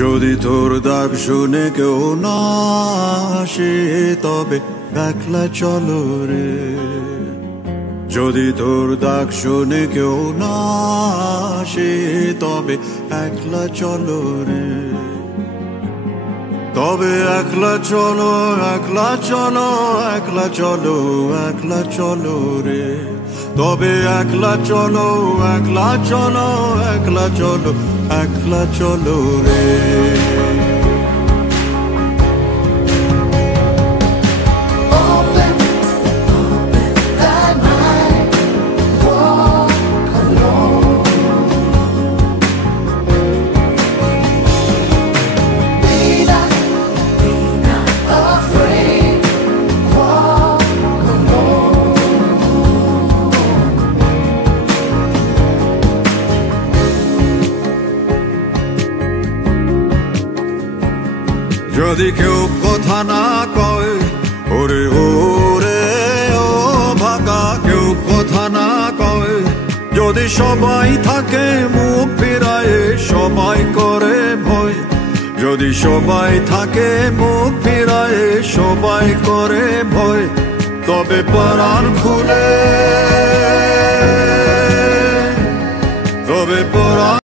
যদি তোর ডাক শুনে কেউ না আসে তবে একলা চলো রে। যদি তোর ডাক শুনে কেউ না আসে তবে একলা চলো রে। তবে একলা চলো, একলা চলো, একলা চলো, একলা চলো রে। তবে একলা চলো, একলা চলো, একলা চলো, একলা চলো রে। যদি কেউ কথা না কয় ওরে ওরে ও ভাগা, কেউ কথা না কয়, যদি সবাই থাকে মুখ ফিরায় সবাই করে ভয়। যদি সবাই থাকে মুখ ফিরায় সবাই করে ভয়, তবে পরাণ খুলে, তবে পরাণ